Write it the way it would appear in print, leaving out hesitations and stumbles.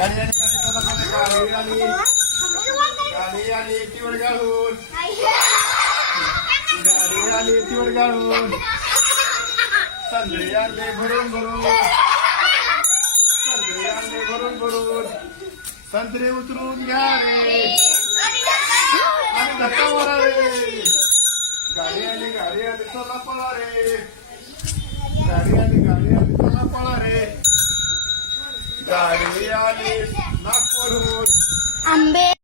गाडी आली चला गाडी आली गाडी आली एकटीवर गाडून गाडी आली एकटीवर गाडून संत्री आणले भरून भरून संत्री आणले भरून भरून संत्री उतरून घ्या रे आणि धक्का मारा रे गाडी आली चला पळा रे गाडी आली चला पळा रे गाडी आली नागपूरहून आंबे